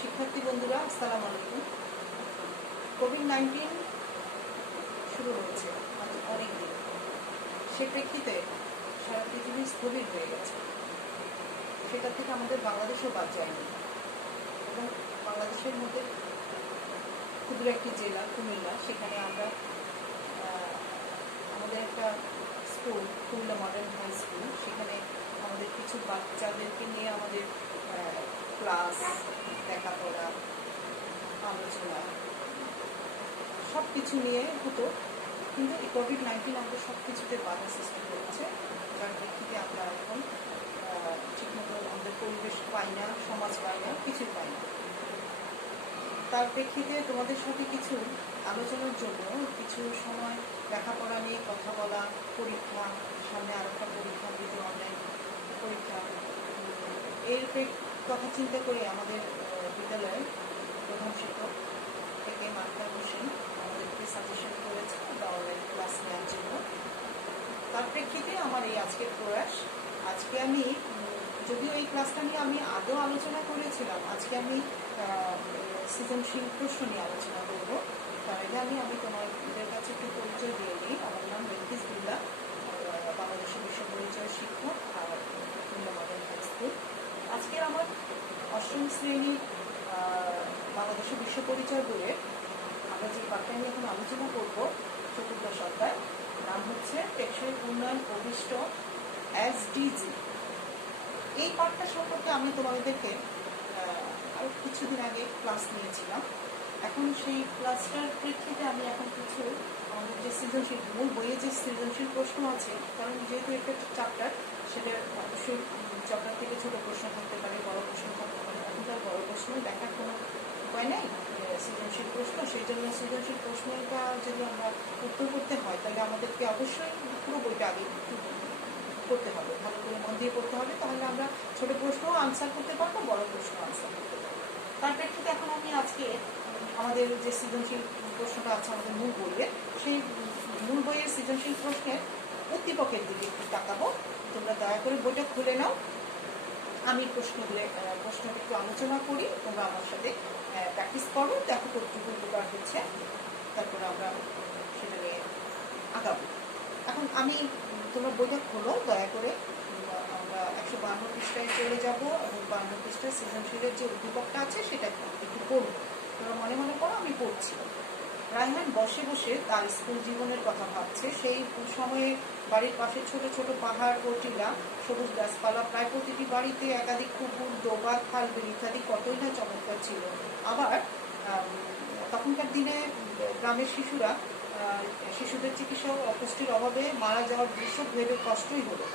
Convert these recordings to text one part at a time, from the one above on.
শিক্ষার্থী বন্ধুরা, আসসালামু আলাইকুম। কোভিড-19 শুরু হয়েছে অনেক দিন। সে প্রেক্ষিতে সারা পৃথিবী স্থবির হয়ে গেছে। সেটা থেকে আমাদের বাংলাদেশও বাদ যায়নি। এবং বাংলাদেশের মধ্যে ক্ষুদ্র একটি জেলা কুমিল্লা, সেখানে আমরা আমাদের একটা school, Comilla modern high school, সেখানে আমাদের কিছু বাচ্চাদেরকে নিয়ে আমাদের ক্লাস, লেখাপড়া, আলোচনা সব কিছু নিয়ে হতো। কিন্তু এই কোভিড-19 আমাদের সব কিছুতে বাধা সৃষ্টি করেছে, যার প্রেক্ষিতে আমরা এখন ঠিকমতো আমাদের পরিবেশ পাই না, সমাজ পাই না, কিছুই পাই না। তার প্রেক্ষিতে তোমাদের সাথে কিছু আলোচনার জন্য কিছু সময় লেখাপড়া নিয়ে কথা বলা, পরীক্ষা, সামনে আর একটা পরীক্ষা, দ্বিতীয় অনলাইন পরীক্ষা, এর কথা চিন্তা করে আমাদের বিদ্যালয়ের প্রধান শিক্ষক থেকে মার্কার হোসেন আমাদেরকে সাজেশন করেছে বা অনলাইন ক্লাস নেওয়ার জন্য। তার প্রেক্ষিতে আমার এই আজকের প্রয়াস। আজকে আমি, যদিও এই ক্লাসটা নিয়ে আমি আগেও আলোচনা করেছিলাম, আজকে আমি সৃজনশীল প্রশ্ন নিয়ে আলোচনা করব। তার আগে আমি তোমাদের কাছে একটু পরিচয় দিয়ে নিই। আমার নাম বিলকিস বিল্লা, বাংলাদেশের বিশ্ব পরিচয় শিক্ষক আর কুমিল্লা মডার্ন হাই স্কুল। আজকের আমার অষ্টম শ্রেণী বাংলাদেশের বিশ্ব পরিচয় বইয়ে আমরা যে পাঠটা নিয়ে এখন আলোচনা করব, চতুর্দশ অধ্যায়, নাম হচ্ছে টেকসই উন্নয়ন অভিষ্ট SDG। এই পাঠটা সম্পর্কে আমি তোমাদেরকে আরো কিছুদিন আগে ক্লাস নিয়েছিলাম। এখন সেই ক্লাসটার প্রেক্ষিতে আমি এখন কিছু আমাদের যে সৃজনশীল মূল বইয়ে যে সৃজনশীল প্রশ্ন আছে, কারণ যেহেতু একটা চ্যাপ্টার, সেটা অবশ্যই চ্যাপ্টার থেকে ছোট প্রশ্ন থাকতে পারে, বড় প্রশ্ন থাকতে পারে। এখন তার বড় প্রশ্ন দেখার কোনো উপায় নেই, সৃজনশীল প্রশ্ন। সেই জন্য সৃজনশীল প্রশ্নটা যদি আমরা উত্তর করতে হয়, তাহলে আমাদেরকে অবশ্যই পুরো বইটা আগে করতে হবে, ভালো করে মন দিয়ে পড়তে হবে। তাহলে আমরা ছোট প্রশ্নও আনসার করতে পারবো, বড় প্রশ্ন আনসার করতে পারবো। তার প্রেক্ষিতে এখন আমি আজকে আমাদের যে সৃজনশীল প্রশ্নটা আছে আমাদের মূল বইয়ের, সেই মূল বইয়ের সৃজনশীল প্রশ্নের উদ্দীপকের দিকে একটু তাকাবো। তোমরা দয়া করে বইটা খুলে নাও, আমি প্রশ্নটা একটু আলোচনা করি, তোমরা আমার সাথে প্র্যাকটিস করো, দেখো কতটুকু উপকার হচ্ছে, তারপরে আমরা সেটা নিয়ে আগাবো। এখন তোমরা বইটা খোলো দয়া করে। আমরা 152 পৃষ্ঠায় চলে যাব এবং 52 পৃষ্ঠায় সৃজনশীলের যে উদ্দীপকটা আছে সেটা একটু পড়বো। তোমরা মনে মনে করো, আমি পড়ছি। রায়হান বসে বসে তার স্কুল জীবনের কথা ভাবছে। সেই সময়ে বাড়ির পাশে ছোট ছোট পাহাড় ও টিলা, সবুজ গাছপালা, প্রায় প্রতিটি বাড়িতে একাধিক পুকুর, ডোবা, খাল, বিল ইত্যাদি কতই না চমৎকার ছিল। আবার তখনকার দিনে গ্রামের শিশুদের চিকিৎসা ও অপুষ্টির অভাবে মারা যাওয়ার দৃশ্য ভেবে কষ্টই হলো।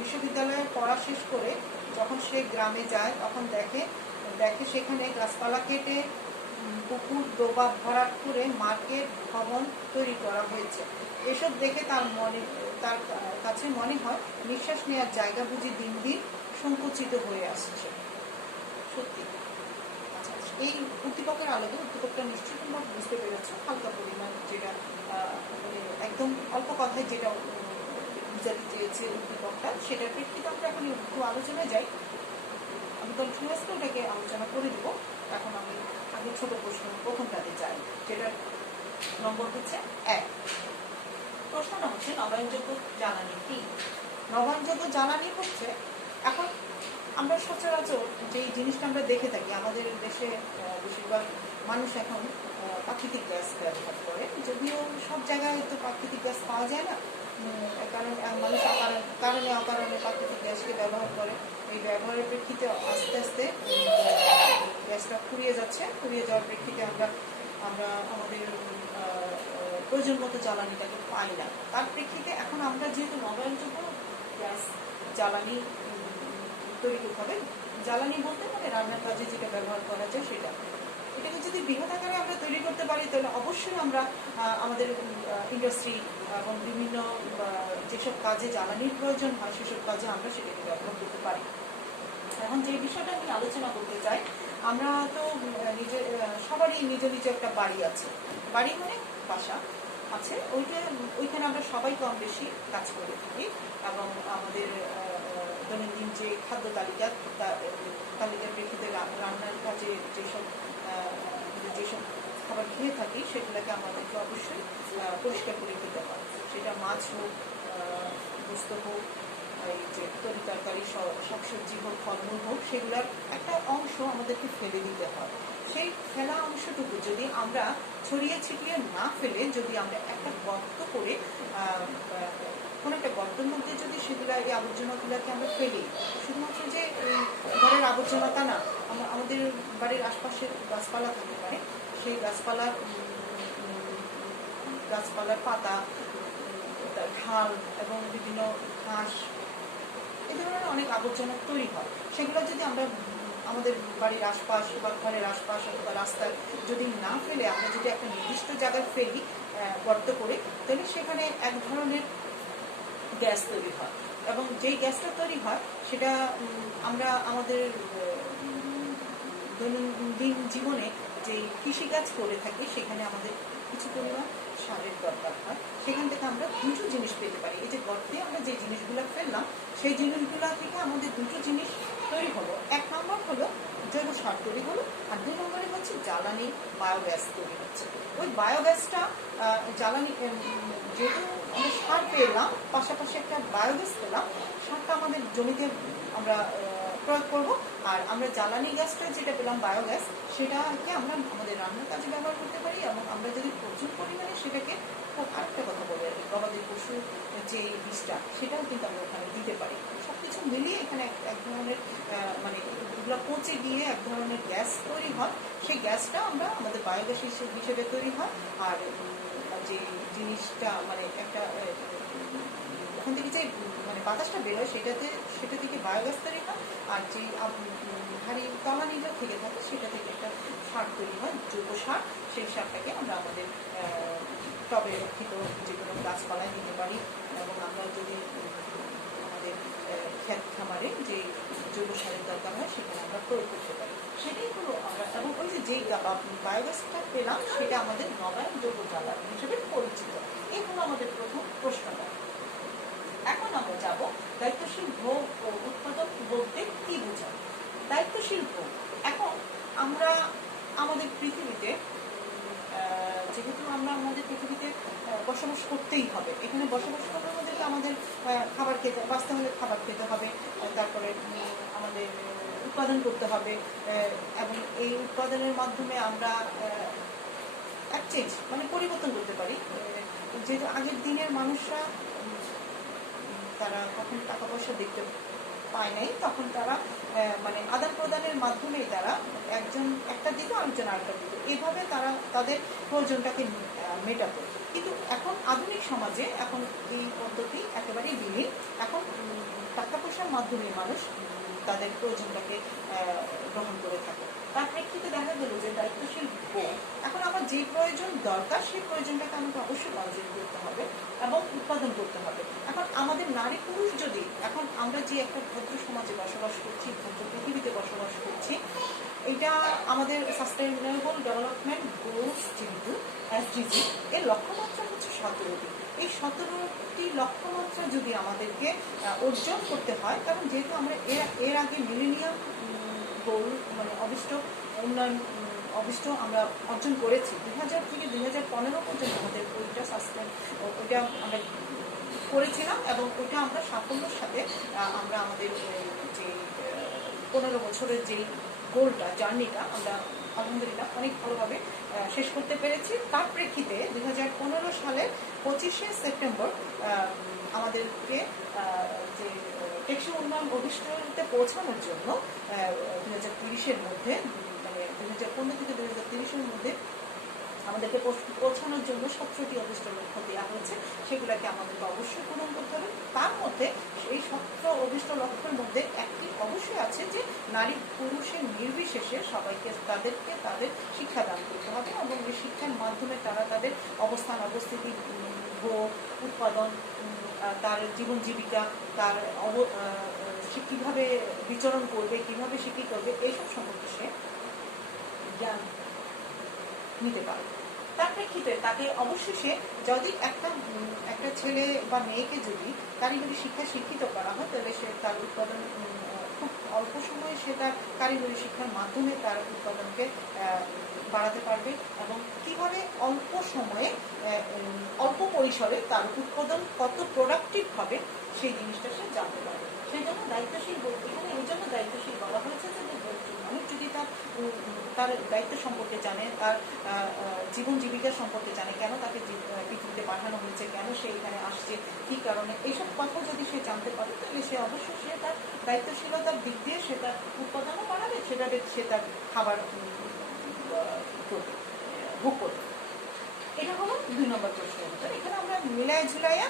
বিশ্ববিদ্যালয়ে পড়া শেষ করে যখন সে গ্রামে যায়, তখন দেখে সেখানে গাছপালা কেটে পুকুর, ডোবা ভরাট করে মার্কেট ভবন তৈরি করা হয়েছে। এসব দেখে তার কাছে মনে হয় নিঃশ্বাস নেওয়ার জায়গা বুঝি দিন দিন সংকুচিত হয়ে আসছে। সত্যি। আচ্ছা, এই উদ্দীপকের আলোকে, উদ্দীপকটা নিশ্চয়ই তোমরা বুঝতে পেরেছ, হালকা পরিমাণ যেটা মানে একদম অল্প কথায় যেটা বুঝাতে চেয়েছে উদ্দীপকটা, সেটার প্রেক্ষিতে আমরা এখন একটু আলোচনায় যাই। আমি কন্টিনিউয়াসলি ওটাকে আলোচনা করে দিব। এখন আমি ছোট প্রশ্ন প্রথমটাতে যাই, যেটার নম্বর হচ্ছে 1। প্রশ্নটা হচ্ছে নবায়নযোগ্য জ্বালানি কি? নবায়নযোগ্য জ্বালানি হচ্ছে, এখন আমরা সচরাচর যে জিনিসটা আমরা দেখে থাকি, আমাদের দেশে বেশিরভাগ মানুষ এখন প্রাকৃতিক গ্যাস ব্যবহার করে। যদিও সব জায়গায় তো প্রাকৃতিক গ্যাস পাওয়া যায় না, কারণ মানুষ কারণে অকারণে প্রাকৃতিক গ্যাসকে ব্যবহার করে। এই ব্যবহারের প্রেক্ষিতে আস্তে আস্তে গ্যাসটা ফুরিয়ে যাওয়ার প্রেক্ষিতে আমরা আমাদের প্রয়োজন মতো জ্বালানিটাকে পাই না। তার প্রেক্ষিতে এখন আমরা যেহেতু নবায়নযোগ্য গ্যাস জ্বালানি তৈরি করতে হবে, জ্বালানি বলতে মানে রান্নার কাজে যেটা ব্যবহার করা যায় সেটা, এটাকে যদি বৃহৎ আকারে আমরা তৈরি করতে পারি, তাহলে অবশ্যই আমরা আমাদের ইন্ডাস্ট্রি এবং বিভিন্ন যেসব কাজে জ্বালানির প্রয়োজন হয়, সেসব কাজে আমরা সেটাকে ব্যবহার করতে পারি। এখন যে বিষয়টা আমি আলোচনা করতে চাই, আমরা তো সবারই নিজ একটা বাড়ি আছে, বাড়ি মানে বাসা আছে, ওইখানে আমরা সবাই কম বেশি কাজ করে থাকি এবং আমাদের দৈনন্দিন যে খাদ্য তালিকার প্রেক্ষিতে রান্নার যেসব যেসব খাবার খেয়ে থাকি সেগুলোকে আমাদেরকে অবশ্যই পরিষ্কার করে খেতে হয়। সেটা মাছ হোক, গোস্ত হোক, এই যে তরি তরকারি, শাকসবজি হোক, ফলমূল হোক, সেগুলোর একটা অংশ আমাদেরকে ফেলে দিতে হয়। সেই ফেলা অংশটুকু যদি আমরা ছড়িয়ে ছিটিয়ে না ফেলে যদি আমরা একটা গর্ত করে কোনো একটা গর্তের মধ্যে যদি সেগুলো এই আবর্জনাগুলোকে আমরা ফেলি, শুধুমাত্র যে ঘরের আবর্জনা তা না, আমাদের বাড়ির আশপাশে গাছপালা থাকতে পারে, সেই গাছপালার পাতা, ঢাল এবং বিভিন্ন ঘাস, এই ধরনের অনেক আবর্জনা তৈরি হয়। সেগুলো যদি আমরা আমাদের বাড়ির আশপাশ বা ঘরের আশপাশ অথবা রাস্তায় যদি না ফেলে আমরা যদি একটা নির্দিষ্ট জায়গায় ফেলি গর্ত করে, তাহলে সেখানে এক ধরনের গ্যাস তৈরি হয়, এবং যেই গ্যাসটা তৈরি হয় সেটা আমরা আমাদের দৈনন্দিন জীবনে যে কৃষিকাজ করে থাকি সেখানে আমাদের কিছু পরিমাণ সারের দরকার হয়। সেখান থেকে আমরা দুটো জিনিস পেতে পারি। এই যে গর্তে আমরা যে জিনিসগুলো ফেললাম সেই জিনিসগুলো থেকে আমাদের দুটো জিনিস তৈরি হলো। এক নম্বর হলো জৈব সার তৈরি হলো, আর দুই নম্বরে হচ্ছে জ্বালানি বায়োগ্যাস তৈরি হচ্ছে। ওই বায়োগ্যাসটা জ্বালানি যেহেতু আমরা সার পেলাম, পাশাপাশি একটা বায়োগ্যাস পেলাম, সারটা আমাদের জমিতে আমরা প্রয়োগ করব, আর আমরা জ্বালানি গ্যাসটা যেটা পেলাম বায়োগ্যাস, সেটাকে আমরা আমাদের রান্নার কাজে ব্যবহার করতে পারি। এবং আমরা যদি প্রচুর পরিমাণে সেটাকে, আরেকটা কথা বলে আর কি, গবাদি পশুর যে বিষটা সেটাও কিন্তু আমরা ওখানে দিতে পারি। সব কিছু মিলিয়ে এখানে এক ধরনের মানে এগুলো পচে গিয়ে এক ধরনের গ্যাস তৈরি হয়। সেই গ্যাসটা আমরা আমাদের বায়োগ্যাস হিসেবে তৈরি হয়। আর যে জিনিসটা মানে একটা ওখান থেকে যে মানে বাতাসটা বেরোয় সেটা থেকে বায়োগ্যাস তৈরি হয়। আর যে ভারী তলানিটা থেকে থাকে সেটা থেকে একটা সার তৈরি হয়, জৈব সার। সেই সারটাকে আমরা আমাদের টবে রক্ষিত যে কোনো গাছপালায় দিতে পারি, এবং আমরা যদি আমাদের ক্ষেত খামারে যে জৈব সারের দরকার হয় সেখানে আমরা প্রয়োগ করতে পারি। সেটাই হলো আমরা, এবং ওই যে বায়োগ্যাসটা পেলাম সেটা আমাদের নবায়ন জৈব জ্বালানি হিসেবে পরিচিত। এই হলো আমাদের প্রথম প্রশ্নটা। এখন আমরা যাব দায়িত্বশীল ভোগ ও উৎপাদন বলতে কি বোঝায়। দায়িত্বশীল ভোগ, এখন আমরা আমাদের পৃথিবীতে যেহেতু আমরা আমাদের পৃথিবীতে বসবাস করতেই হবে, এখানে বসবাস করার আমাদেরকে আমাদের খাবার খেতে, বাঁচতে হলে খাবার খেতে হবে, তারপরে আমাদের উৎপাদন করতে হবে, এবং এই উৎপাদনের মাধ্যমে আমরা এক্সচেঞ্জ মানে পরিবর্তন করতে পারি। যেহেতু আগের দিনের মানুষরা তারা কখন টাকা পয়সা দেখতে পায় নাই, তখন তারা মানে আদান প্রদানের মাধ্যমেই তারা একজন একটা দিত আরেকজন আরেকটা দিত, এভাবে তারা তাদের প্রয়োজনটাকে মেটাতো। কিন্তু এখন আধুনিক সমাজে এখন এই পদ্ধতি একেবারেই বিলীন। এখন টাকা পয়সার মাধ্যমে মানুষ তাদের প্রয়োজনটাকে গ্রহণ করে থাকে। তার প্রেক্ষিতে দেখা গেল যে দায়িত্বশীল ভোগ, এখন আমার যে প্রয়োজন দরকার সেই প্রয়োজনটাকে আমাকে অবশ্যই বাজেট করতে হবে এবং উৎপাদন করতে হবে। এখন আমাদের নারী পুরুষ যদি, এখন আমরা যে একটা ভদ্র সমাজে বসবাস করছি, ভদ্র পৃথিবীতে বসবাস করছি, এটা আমাদের সাস্টেইনেবল ডেভেলপমেন্ট গোলস যেহেতু SDG, এর লক্ষ্যমাত্রা হচ্ছে 17টি। এই 17টি লক্ষ্যমাত্রা যদি আমাদেরকে অর্জন করতে হয়, কারণ যেহেতু আমরা এর আগে মিলেনিয়াম গোল মানে উন্নয়ন অভিষ্ট আমরা অর্জন করেছি 2000 থেকে 2015 পর্যন্ত, আমাদের ওইটা আমরা করেছিলাম, এবং ওইটা আমরা সাফল্যের সাথে আমরা আমাদের যে 15 বছরের যেই গোলটা, জার্নিটা আমরা আলহামদুলিল্লাহ অনেক ভালোভাবে শেষ করতে পেরেছি। তার প্রেক্ষিতে 2015 সালের 25শে সেপ্টেম্বর আমাদেরকে যে টেকসই উন্নয়ন অভিষ্ঠতে পৌঁছানোর জন্য 2030-এর মধ্যে, মানে 2015 থেকে 2030-এর মধ্যে আমাদেরকে পৌঁছানোর জন্য 17টি অভিষ্ট লক্ষ্য দেওয়া হয়েছে। সেগুলোকে আমাদেরকে অবশ্যই পূরণ করতে হবে। তার মধ্যে এই 17 অভিষ্ট লক্ষ্যের মধ্যে একটি অবশ্যই আছে যে নারী পুরুষের নির্বিশেষে সবাইকে তাদেরকে তাদের শিক্ষাদান করতে হবে, এবং এই শিক্ষার মাধ্যমে তারা তাদের অবস্থান অবস্থিতি, ভোগ, উৎপাদন, তার জীবন জীবিকা, তার সে কীভাবে বিচরণ করবে, কীভাবে সে কী করবে, এইসব সম্পর্কে সে জ্ঞান নিতে পারে। তার প্রেক্ষিতে তাকে অবশ্যই সে যদি একটা ছেলে বা মেয়েকে যদি কারিগরি শিক্ষা শিক্ষিত করা হয়, তাহলে সে তার উৎপাদন খুব অল্প সময়ে সে তার কারিগরি শিক্ষার মাধ্যমে তার উৎপাদনকে বাড়াতে পারবে এবং কীভাবে অল্প সময়ে অল্প পরিসরে তার উৎপাদন কত প্রোডাক্টিভ হবে সেই জিনিসটা সে জানতে পারবে। সেই জন্য দায়িত্বশীল বলতে এখানে এই জন্য দায়িত্বশীল বলা হয়েছে যে মানুষ যদি তার দায়িত্ব সম্পর্কে জানে, তার জীবন জীবিকা সম্পর্কে জানে, কেন তাকে পৃথিবীতে পাঠানো হয়েছে, কেন সে এখানে আসছে, কী কারণে, এইসব কথা যদি সে জানতে পারে তাহলে সে অবশ্যই সে তার দায়িত্বশীলতার দিক দিয়ে সে তার উৎপাদনও বাড়াবে, সে তার খাবার ভোগ করবে। এটা হলো 2 নম্বর প্রশ্নের উত্তর। এখানে আমরা মিলায় ঝুলাইয়া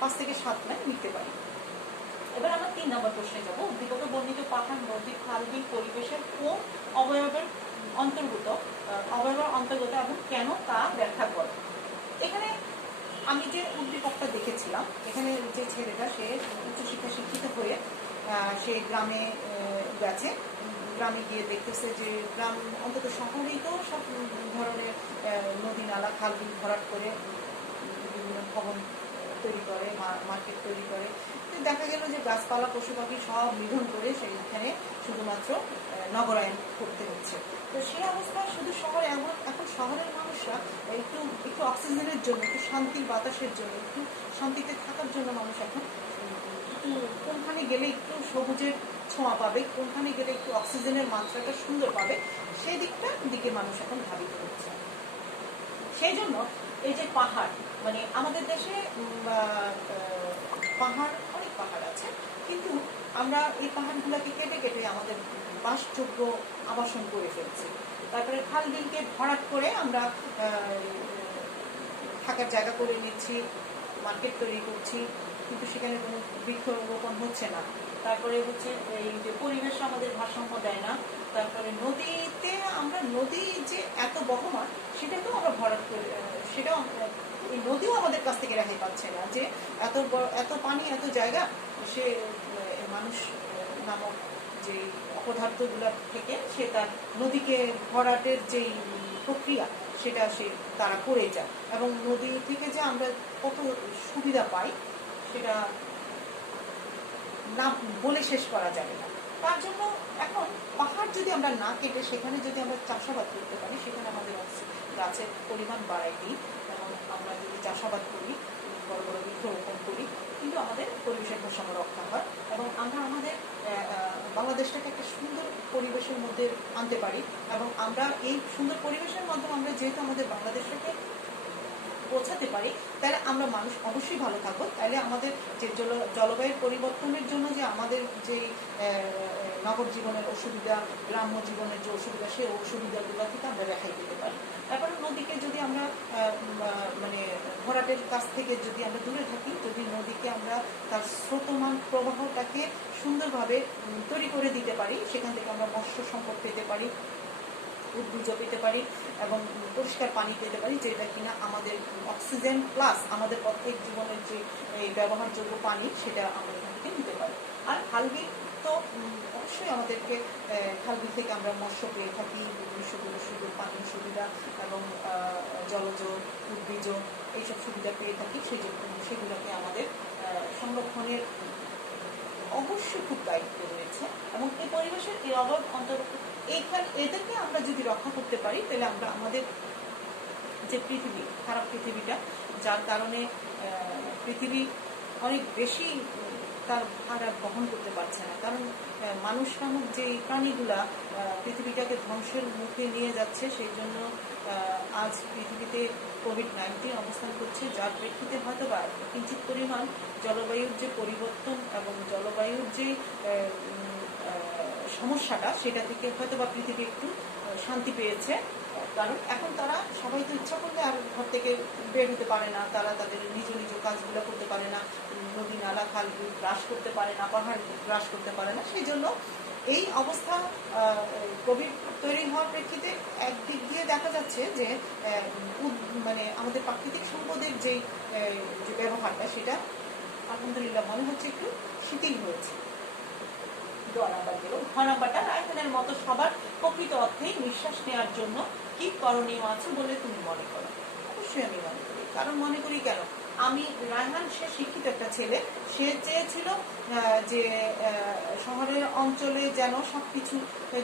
5 থেকে 7 লাইন লিখতে পারি। এবার আমরা 3 নম্বর প্রশ্নে যাবো। উদ্দীপকে বর্ণিত পাহাড়, নদী, খাল, বিল পরিবেশের কোন অবয়বের অন্তর্গত এবং কেন তা ব্যাখ্যা করে। এখানে আমি যে উদ্দীপকটা দেখেছিলাম, এখানে যে ছেলেটা সে উচ্চশিক্ষা শিক্ষিত হয়ে সে গ্রামে গেছে, গ্রামে গিয়ে দেখতেছে যে গ্রাম অন্তত শহরেই তো সব ধরনের নদী নালা খাল বিল ভরাট করে বিভিন্ন ভবন তৈরি করে, মার্কেট তৈরি করে। দেখা গেল যে গাছপালা পশু পাখি সব নিধন করে সেইখানে শুধুমাত্র নগরায়ন করতে হচ্ছে। তো সেই অবস্থায় শুধু শহরে এখন শহরের মানুষরা একটু অক্সিজেনের জন্য, একটু শান্তির বাতাসের জন্য, একটু শান্তিতে থাকার জন্য মানুষ এখন একটু কোনখানে গেলে একটু সবুজের ছোঁয়া পাবে, কোনখানে গেলে একটু অক্সিজেনের মাত্রাটা সুন্দর পাবে, সেই দিকে মানুষ এখন ধাবিত হচ্ছে। সেই জন্য এই যে পাহাড়, মানে আমাদের দেশে পাহাড়, অনেক পাহাড় আছে, কিন্তু আমরা এই পাহাড়গুলোকে কেটে কেটে আমাদের বাসযোগ্য আবাসন করে ফেলছি। তারপরে খাল বিলকে ভরাট করে আমরা থাকার জায়গা করে নিচ্ছি, মার্কেট তৈরি করছি, কিন্তু সেখানে কোনো বৃক্ষরোপণ হচ্ছে না। তারপরে হচ্ছে এই যে পরিবেশ আমাদের ভারসাম্য দেয় না। তারপরে নদীতে আমরা নদী যে এত বহমান সেটাকেও আমরা ভরাট করে, সেটাও এই নদীও আমাদের কাছ থেকে রেহাই পাচ্ছে না, যে এত পানি এত জায়গা সে মানুষ নামক যে অপদার্থগুলো থেকে সে তার নদীকে ভরাটের যেই প্রক্রিয়া সেটা তারা করে যায়, এবং নদী থেকে যে আমরা কত সুবিধা পাই সেটা না বলে শেষ করা যাবে না। তার জন্য এখন পাহাড় যদি আমরা না কেটে সেখানে যদি আমরা চাষাবাদ করতে পারি, সেখানে আমাদের গাছের পরিমাণ বাড়াই দিই এবং আমরা যদি চাষাবাদ করি, বড় বড় বৃক্ষরোপণ করি, কিন্তু আমাদের পরিবেশের ভারসাম্য রক্ষা হয় এবং আমরা আমাদের বাংলাদেশটাকে একটা সুন্দর পরিবেশের মধ্যে আনতে পারি। এবং আমরা এই সুন্দর পরিবেশের মাধ্যমে আমরা যেহেতু আমাদের বাংলাদেশটাকে পৌঁছাতে পারি, তাহলে আমরা মানুষ অবশ্যই ভালো থাকবো। তাহলে আমাদের যে জলবায়ুর পরিবর্তনের জন্য যে আমাদের যে নগর জীবনের অসুবিধা, গ্রাম্য জীবনের যে অসুবিধা, সেই অসুবিধাগুলো থেকে আমরা রেহাই পেতে পারি। তারপরে নদীকে যদি আমরা মানে ভরাটের কাছ থেকে যদি আমরা দূরে থাকি, যদি নদীকে আমরা তার স্রোতমান প্রবাহটাকে সুন্দরভাবে তৈরি করে দিতে পারি, সেখান থেকে আমরা মৎস্য সম্পদ পেতে পারি, উদ্ভিজ পেতে পারি এবং পরিষ্কার পানি পেতে পারি, যেটা কিনা আমাদের অক্সিজেন প্লাস আমাদের প্রত্যেক জীবনের যে ব্যবহারযোগ্য পানি সেটা আমরা এখান থেকে নিতে পারি। আর খালবিল তো অবশ্যই আমাদেরকে খালবিল থেকে আমরা মৎস্য পেয়ে থাকি, সুযোগ পানির সুবিধা এবং জলজ উদ্ভিজ এইসব সুবিধা পেয়ে থাকি। সেগুলোকে আমাদের সংরক্ষণের অবশ্যই খুব দায়িত্ব রয়েছে এবং এই পরিবেশের এই অভাব অন্তর্গত এদেরকে আমরা যদি রক্ষা করতে পারি, তাহলে আমরা আমাদের যে পৃথিবী, খারাপ পৃথিবীটা, যার কারণে পৃথিবী অনেক বেশি তার ভার বহন করতে পারছে না, কারণ মানুষ নামক যে প্রাণীগুলা পৃথিবীটাকে ধ্বংসের মুখে নিয়ে যাচ্ছে, সেই জন্য আজ পৃথিবীতে কোভিড-19 অবস্থান করছে, যার প্রেক্ষিতে হয়তো বা কিঞ্চিত পরিমাণ জলবায়ুর যে পরিবর্তন এবং জলবায়ুর যে সমস্যাটা, সেটা থেকে হয়তো বা পৃথিবী একটু শান্তি পেয়েছে। কারণ এখন তারা সবাই তো ইচ্ছা করলে আর ঘর থেকে বের হতে পারে না, তারা তাদের নিজ কাজগুলো করতে পারে না, নদী নালা খাল গ্রাস করতে পারে না, পাহাড় গ্রাস করতে পারে না। সেই জন্য এই অবস্থা কোভিড তৈরি হওয়ার প্রেক্ষিতে একদিক দিয়ে দেখা যাচ্ছে যে মানে আমাদের প্রাকৃতিক সম্পদের যে ব্যবহারটা, সেটা আলহামদুলিল্লাহ মনে হচ্ছে একটু শিথিল হয়েছে। ঘ নাম্বারটা রায়হানের মতো সবার প্রকৃত অর্থেই নিঃশ্বাস নেওয়ার জন্য কি করণীয় আছে বলে তুমি মনে করো? অবশ্যই আমি মনে করি। কারণ মনে করি কেন, আমি রায়হান সে শিক্ষিত একটা ছেলে, সে চেয়েছিল যে শহরের অঞ্চলে যেন সবকিছু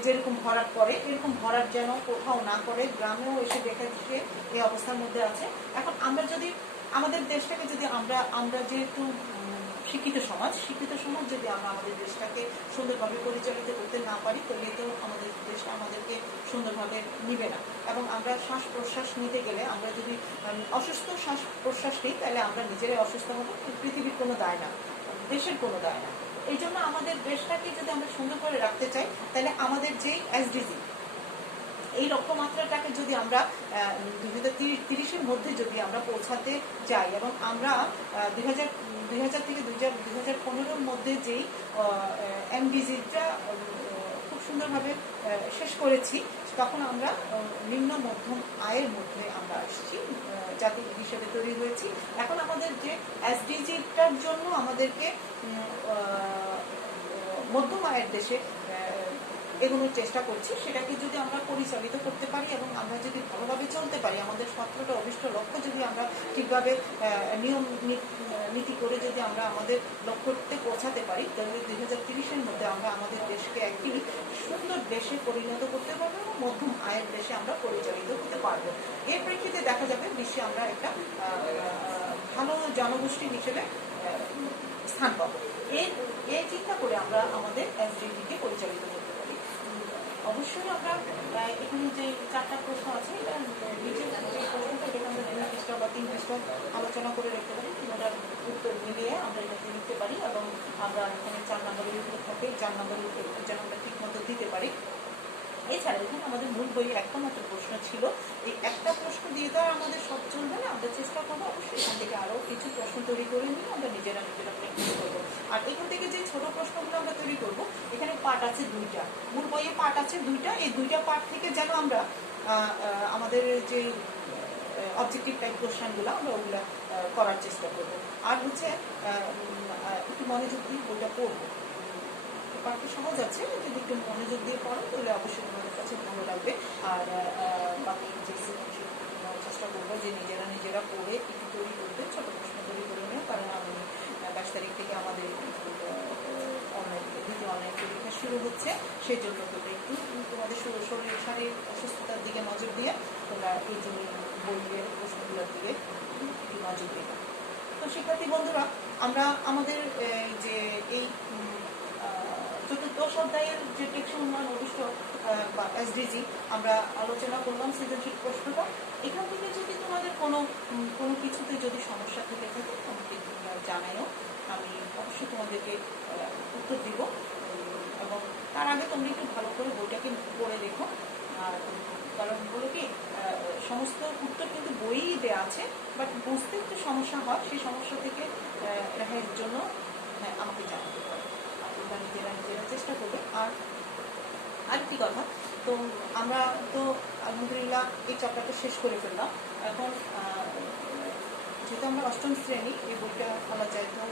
যেরকম ভরাট করে এরকম ভরাট যেন কোথাও না করে, গ্রামেও এসে দেখে সে এই অবস্থার মধ্যে আছে। এখন আমরা যদি আমাদের দেশটাকে যদি আমরা যেহেতু শিক্ষিত সমাজ যদি আমরা আমাদের দেশটাকে সুন্দরভাবে পরিচালিত করতে না পারি, তাহলে তো আমাদের দেশটা আমাদেরকে সুন্দরভাবে নিবে না। এবং আমরা শ্বাস প্রশ্বাস নিতে গেলে আমরা যদি অসুস্থ শ্বাস প্রশ্বাস নিই, তাহলে আমরা নিজেরাই অসুস্থ হবো, পৃথিবীর কোনো দায় না, দেশের কোনো দায় না। এই জন্য আমাদের দেশটাকে যদি আমরা সুন্দর করে রাখতে চাই, তাহলে আমাদের যেই এসডিজি এই লক্ষ্যমাত্রাটাকে যদি আমরা 2030-এর মধ্যে যদি আমরা পৌঁছাতে যাই, এবং আমরা 2000 থেকে 2015-র মধ্যে যেই এমডিজিটা খুব সুন্দরভাবে শেষ করেছি, তখন আমরা নিম্ন মধ্যম আয়ের মধ্যে আমরা আসছি, জাতি হিসেবে তৈরি হয়েছি। এখন আমাদের যে এসডিজিটার জন্য আমাদেরকে মধ্যম আয়ের দেশে এগোনোর চেষ্টা করছি, সেটাকে যদি আমরা পরিচালিত করতে পারি এবং আমরা যদি ভালোভাবে চলতে পারি, আমাদের 17টা অভিষ্ট লক্ষ্য যদি আমরা ঠিকভাবে নিয়ম নীতি করে যদি আমরা আমাদের লক্ষ্যতে পৌঁছাতে পারি, তাহলে 2030-এর মধ্যে আমরা আমাদের দেশকে একটি সুন্দর দেশে পরিণত করতে পারবো এবং মধ্যম আয়ের দেশে আমরা পরিচালিত করতে পারবো। এর প্রেক্ষিতে দেখা যাবে বিশ্বে আমরা একটা ভালো জনগোষ্ঠী হিসেবে স্থান পাবো। এই চিন্তা করে আমরা আমাদের এসডিজিকে পরিচালিত করতে পারি। অবশ্যই আমরা এখানে যে 4টা প্রশ্ন আছে, এটা নিজের যে প্রশ্নটা যেটা আমরা 2 পৃষ্ঠা বা 3 পৃষ্ঠা আলোচনা করে রাখতে পারি, ওটার উত্তর মিলিয়ে আমরা এটাকে লিখতে পারি এবং আমরা এখানে 4 নম্বরের উত্তর থাকে, 4 নম্বরের উত্তর যেন আমরা ঠিক মতো দিতে পারি। এছাড়া এখানে আমাদের মূল বইয়ে একটা মাত্র প্রশ্ন ছিল, এই একটা প্রশ্ন দিয়ে তো আর আমাদের সব চলবে না, আমরা চেষ্টা করবো অবশ্যই এখান থেকে আরও কিছু প্রশ্ন তৈরি করে নিয়ে আমরা নিজেরা প্র্যাকটিস করবো। আর এখান থেকে যে ছোট প্রশ্নগুলো আমরা তৈরি করবো, এখানে পার্ট আছে 2টা, মূল বইয়ে পার্ট আছে 2টা, এই 2টা পার্ট থেকে যেন আমরা আমাদের যে অবজেক্টিভ টাইপ কোশ্চেনগুলো আমরা ওগুলো করার চেষ্টা করবো। আর হচ্ছে একটু মনোযোগ দিয়ে বইটা পড়বো, পার্টটা সহজ আছে, যদি একটু মনোযোগ দিয়ে পড়ো তাহলে অবশ্যই তোমাদের কাছে ভালো লাগবে। আর বাকি যে চেষ্টা করবো যে নিজেরা পড়ে একটু তৈরি করবে, ছোটো প্রশ্ন তৈরি করে নেও, কারণ আমি 22 তারিখ থেকে আমাদের দ্বিতীয় অনলাইন পরীক্ষা শুরু হচ্ছে, সেই জন্য তোমরা একটু তোমাদের শারীরিক অসুস্থতার দিকে নজর দিয়ে তোমরা এই যে বইয়ের প্রশ্নগুলোর দিকে একটু নজর দেবে। তো শিক্ষার্থী বন্ধুরা, আমরা আমাদের যে এই চতুর্দশ অধ্যায়ের যে টেকসই উন্নয়ন অভিষ্ট বা এসডিজি আমরা আলোচনা করলাম, সৃজনশীল প্রশ্নটা, এখান থেকে যদি তোমাদের কোনো কিছুতে যদি সমস্যা থেকে থাকে আমাকে জানাইও, আমি অবশ্যই তোমাদেরকে উত্তর দিব। এবং তার আগে তোমরা একটু ভালো করে বইটাকে পড়ে দেখো, আর কারণ হলো কি সমস্ত উত্তর কিন্তু বইই দেওয়া আছে, বাট বুঝতে একটু সমস্যা হয়, সেই সমস্যা থেকে রেহাইয়ের জন্য আমাকে জানাতে পারো, তোমরা নিজেরা চেষ্টা করবে। আর আরেকটি কথা, তো আমরা তো আলহামদুলিল্লাহ এই চ্যাপ্টারটা শেষ করে ফেললাম। এখন যেহেতু আমরা 8ম শ্রেণী, এই বইটা বলা যায় তো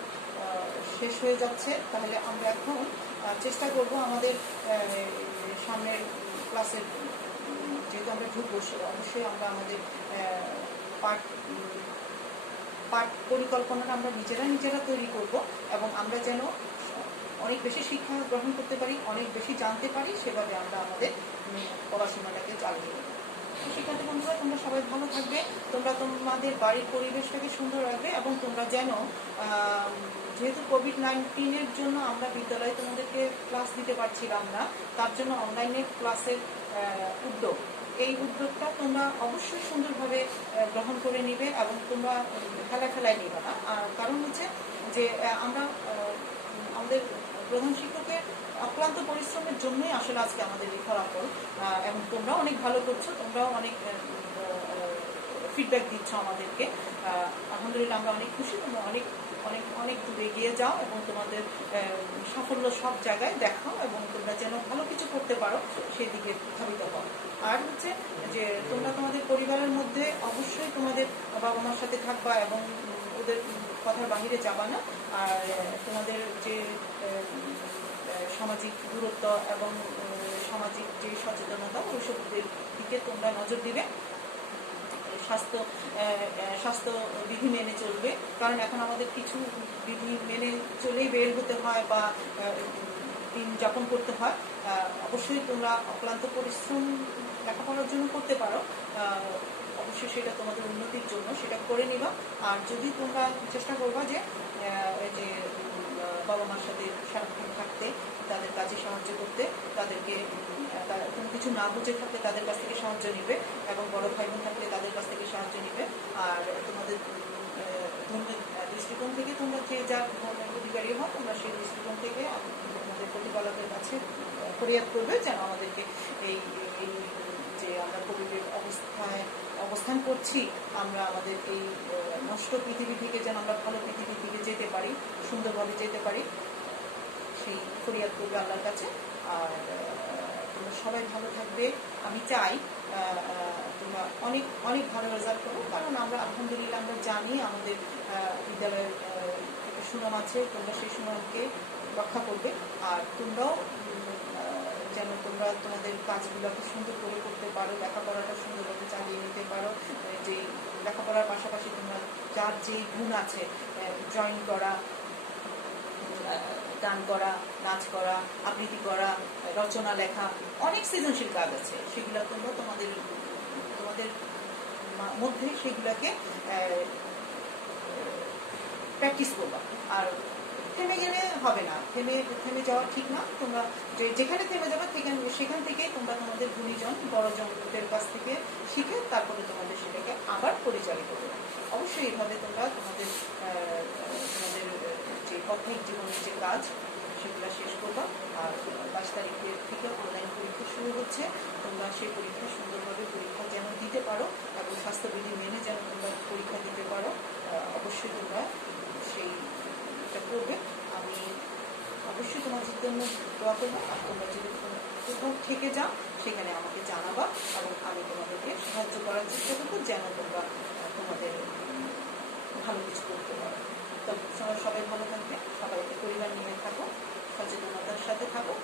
শেষ হয়ে যাচ্ছে, তাহলে আমরা এখন চেষ্টা করব আমাদের সামনের ক্লাসের যেহেতু আমরা ঢুকবো, অবশ্যই আমরা আমাদের পাঠ পরিকল্পনাটা আমরা নিজেরা তৈরি করব এবং আমরা যেন অনেক বেশি শিক্ষা গ্রহণ করতে পারি, অনেক বেশি জানতে পারি, সেভাবে আমরা আমাদের পড়াশোনাটাকে চালিয়ে নেব। শিক্ষার্থী বন্ধুরা, তোমরা সবাই ভালো থাকবে, তোমরা তোমাদের বাড়ির পরিবেশটাকে সুন্দর রাখবে এবং তোমরা যেন যেহেতু কোভিড-19-এর জন্য আমরা বিদ্যালয়ে তোমাদেরকে ক্লাস দিতে পারছিলাম না, তার জন্য অনলাইনে ক্লাসের উদ্যোগ, এই উদ্যোগটা তোমরা অবশ্যই সুন্দরভাবে গ্রহণ করে নিবে এবং তোমরা খেলায় নিবে না। কারণ হচ্ছে যে আমরা আমাদের প্রধান শিক্ষকের অক্লান্ত পরিশ্রমের জন্যই আসলে আজকে আমাদের এই ফলাফল, এবং তোমরাও অনেক ভালো করছো, তোমরাও অনেক ফিডব্যাক দিচ্ছ আমাদেরকে, আলহামদুলিল্লাহ আমরা অনেক খুশি। তোমরা অনেক অনেক অনেক দূরে এগিয়ে যাও এবং তোমাদের সাফল্য সব জায়গায় দেখাও এবং তোমরা যেন ভালো কিছু করতে পারো সেই দিকে ধাবিত হও। আর হচ্ছে যে তোমরা তোমাদের পরিবারের মধ্যে অবশ্যই তোমাদের বাবা মার সাথে থাকবা এবং ওদের কথার বাহিরে যাবা না। আর তোমাদের যে সামাজিক দূরত্ব এবং সামাজিক যে সচেতনতা, ওইসবের দিকে তোমরা নজর দিবে। স্বাস্থ্য স্বাস্থ্য বিধি মেনে চলবে, কারণ এখন আমাদের কিছু বিধি মেনে চলেই বের হতে হয় বা দিন যাপন করতে হয়। অবশ্যই তোমরা অক্লান্ত পরিশ্রম লেখাপড়ার জন্য করতে পারো, অবশ্যই সেটা তোমাদের উন্নতির জন্য সেটা করে নিবা। আর যদি তোমরা চেষ্টা করবা যে যে বাবা মার সাথে সারাক্ষণ থাকতে, তাদের কাজে সাহায্য করতে, তাদেরকে কোনো কিছু না বুঝে থাকলে তাদের কাছ থেকে সাহায্য নিবে, এবং বড় ভাই বোন থাকলে তাদের কাছ থেকে সাহায্য নিবে। আর তোমাদের ধর্মের দৃষ্টিকোণ থেকে তোমরা যে যার ধর্মের অধিকারী হও, তোমরা সেই দৃষ্টিকোণ থেকে আমাদের প্রতিপালকের কাছে ফরিয়াদ করবে যেন আমাদেরকে এই যে আমরা কোভিডের অবস্থান করছি, আমরা আমাদের এই নষ্ট পৃথিবী থেকে যেন আমরা ভালো পৃথিবীর দিকে যেতে পারি, সুন্দরভাবে যেতে পারি, সেই ফরিয়াদ করবে আল্লাহর কাছে। আর তোমরা সবাই ভালো থাকবে। আমি চাই তোমরা অনেক অনেক ভালো রেজাল্ট করো, কারণ আমরা আলহামদুলিল্লাহ আমরা জানি আমাদের বিদ্যালয়ের একটা সুনাম আছে, তোমরা সেই সুনামকে রক্ষা করবে। আর তোমরাও যেন তোমরা তোমাদের কাজগুলোকে সুন্দর করে করতে পারো, লেখাপড়াটা সুন্দরভাবে চালিয়ে নিতে পারো। যে লেখাপড়ার পাশাপাশি তোমরা যার যে গুণ আছে, ড্রয়িং করা, গান করা, নাচ করা, আবৃত্তি করা, রচনা লেখা, অনেক সৃজনশীল কাজ আছে, সেগুলো তোমরা তোমাদের মধ্যে সেগুলোকে প্র্যাকটিস করবা। আর থেমে গেলে হবে না, থেমে যাওয়া ঠিক না। তোমরা যেখানে থেমে যাবে সেখান থেকে তোমরা তোমাদের গুণীজন বড়জনদের কাছ থেকে শিখে তারপরে তোমাদের সেটাকে আবার পরিচালিত করবে। অবশ্যই এইভাবে তোমরা তোমাদের যে প্রাথমিক জীবনের যে কাজ সেগুলো শেষ করবা। আর 22 তারিখের থেকে অনলাইন পরীক্ষা শুরু হচ্ছে, তোমরা সেই পরীক্ষা সুন্দরভাবে পরীক্ষা যেন দিতে পারো এবং স্বাস্থ্যবিধি মেনে যেন তোমরা পরীক্ষা দিতে পারো, অবশ্যই তোমরা সেইটা করবে। আমি অবশ্যই তোমাদের জন্য দোয়া করবো। আর তোমরা যদি কোথাও থেকে যাও সেখানে আমাকে জানাবা, এবং আমি তোমাদেরকে সাহায্য করার চেষ্টা করবো যেন তোমরা তোমাদের ভালো কিছু করতে পারো। তো সবাই ভালো থাকবে, সবাইকে পরিবার নিয়ে থাকো, সচেতনতার সাথে থাকো।